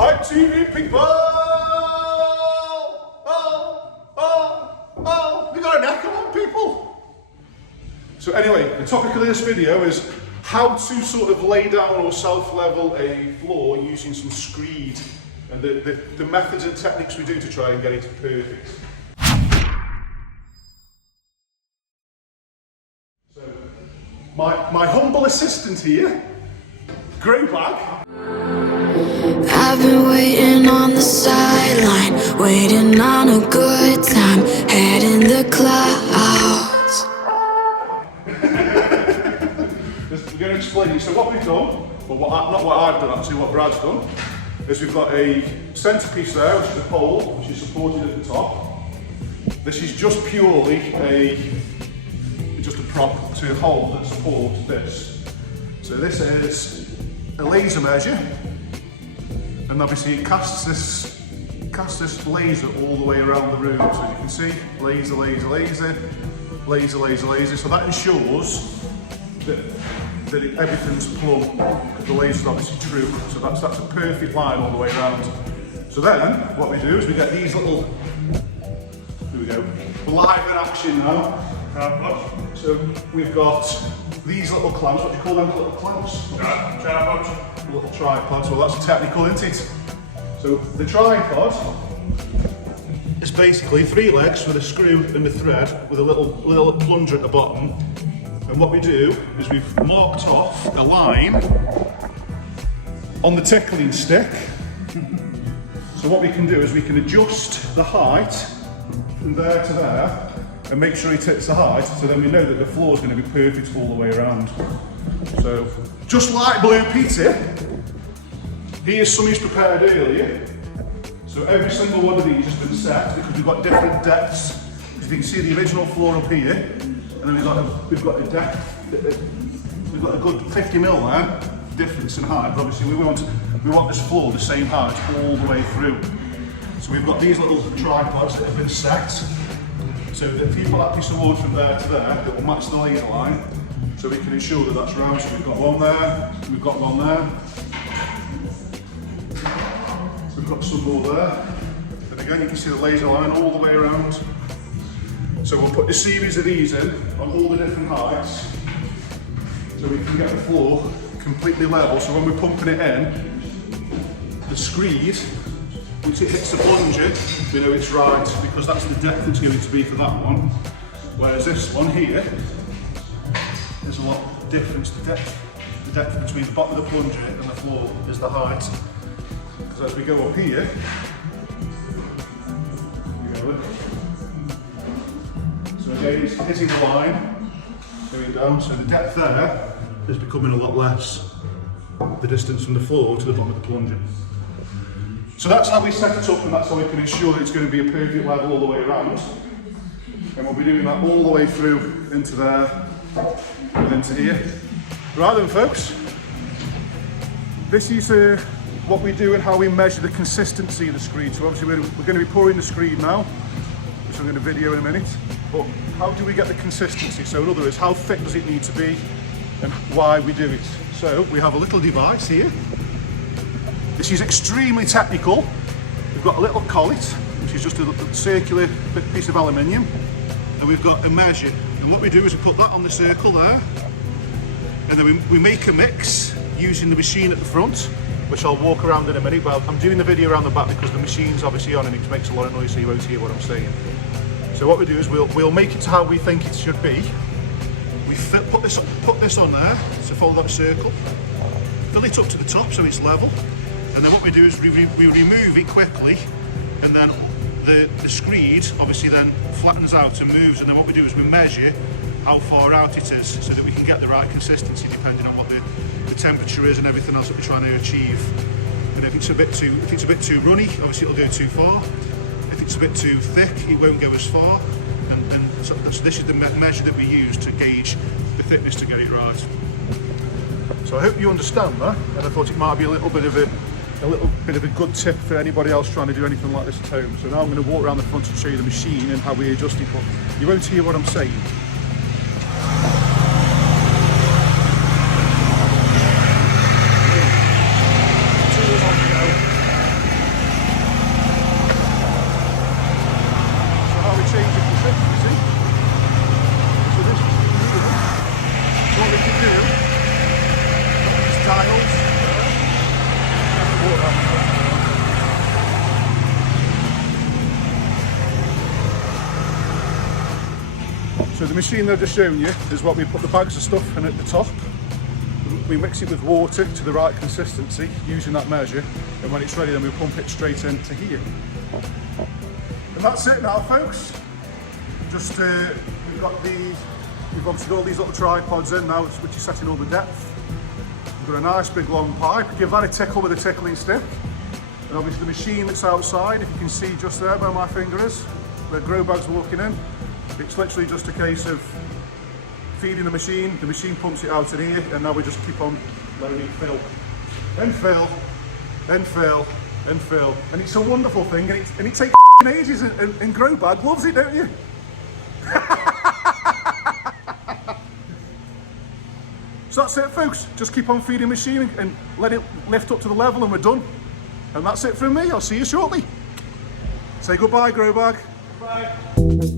Hi TV people! We got an echo on people! So anyway, the topic of this video is how to sort of lay down or self-level a floor using some screed and the methods and techniques we do to try and get it perfect. So, my humble assistant here, grey bag. I've been waiting on the sideline, waiting on a good time, head in the clouds. We're going to explain it. So what we've done, well, not what I've done actually, what Brad's done, is we've got a centrepiece there, which is a pole, which is supported at the top. This is just purely just a prop to hold and support this. So this is a laser measure, and obviously it casts this laser all the way around the room. So you can see laser, laser, laser, laser, laser, laser. So that ensures that everything's plumb, because the laser's obviously true. So that's a perfect line all the way around. So then what we do is we get these little, here we go, we're live in action now. So we've got these little clamps. What do you call them little clamps? Tripods. Little tripods. Well, that's technical, isn't it? So the tripod is basically 3 legs with a screw and a thread with a little plunger at the bottom. And what we do is we've marked off a line on the tickling stick. So what we can do is we can adjust the height from there to there and make sure it hits the height, so then we know that the floor is going to be perfect all the way around. So, just like Blue Peter, here's some he's prepared earlier. So every single one of these has been set because we've got different depths. As you can see, the original floor up here, and then we've got a depth. We've got a good 50 mil there difference in height. But obviously, we want this floor the same height all the way through. So we've got these little tripods that have been set, so that if you put that piece of wood from there to there, it will match the laser line, so we can ensure that that's round. So we've got one there, we've got one there, we've got some more there, and again you can see the laser line all the way around. So we'll put a series of these in on all the different heights, so we can get the floor completely level, so when we're pumping it in, the screed, once it hits the plunger, we know it's right, because that's the depth it's going to be for that one. Whereas this one here, there's a lot of difference. The depth between the bottom of the plunger and the floor is the height. Because as we go up here, so again it's hitting the line, going down, so the depth there is becoming a lot less, the distance from the floor to the bottom of the plunger. So that's how we set it up, and that's how we can ensure that it's going to be a perfect level all the way around. And we'll be doing that all the way through into there and into here. Right then folks, this is what we do and how we measure the consistency of the screed. So obviously we're going to be pouring the screed now, which I'm going to video in a minute. But how do we get the consistency? So in other words, how thick does it need to be and why we do it? So we have a little device here. This is extremely technical. We've got a little collet, which is just a circular piece of aluminium, and we've got a measure. And what we do is we put that on the circle there, and then we make a mix using the machine at the front, which I'll walk around in a minute, but I'm doing the video around the back because the machine's obviously on and it makes a lot of noise, so you won't hear what I'm saying. So what we do is we'll make it to how we think it should be. We put this on there, so follow that circle, fill it up to the top so it's level. And then what we do is we remove it quickly, and then the screed obviously then flattens out and moves, and then what we do is we measure how far out it is so that we can get the right consistency depending on what the temperature is and everything else that we're trying to achieve. And if it's a bit too runny, obviously it'll go too far. If it's a bit too thick, it won't go as far. And so this is the measure that we use to gauge the thickness to get it right. So I hope you understand that, and I thought it might be a little bit of a good tip for anybody else trying to do anything like this at home. So now I'm going to walk around the front and show you the machine and how we adjust it, but you won't hear what I'm saying. So the machine that I've just shown you is what we put the bags of stuff in at the top. We mix it with water to the right consistency using that measure, and when it's ready then we pump it straight into here. And that's it now, folks. Just we've obviously got all these little tripods in now, which is setting all the depth. We've got a nice big long pipe. Give that a tickle with a tickling stick. And obviously the machine that's outside, if you can see just there where my finger is, where grow bags are looking in, it's literally just a case of feeding the machine pumps it out in here, and now we just keep on letting it fill. And fill, and fill, and fill. And it's a wonderful thing, and it takes ages, and grow bag loves it, don't you? So that's it, folks. Just keep on feeding the machine and let it lift up to the level, and we're done. And that's it from me. I'll see you shortly. Say goodbye, grow bag. Bye.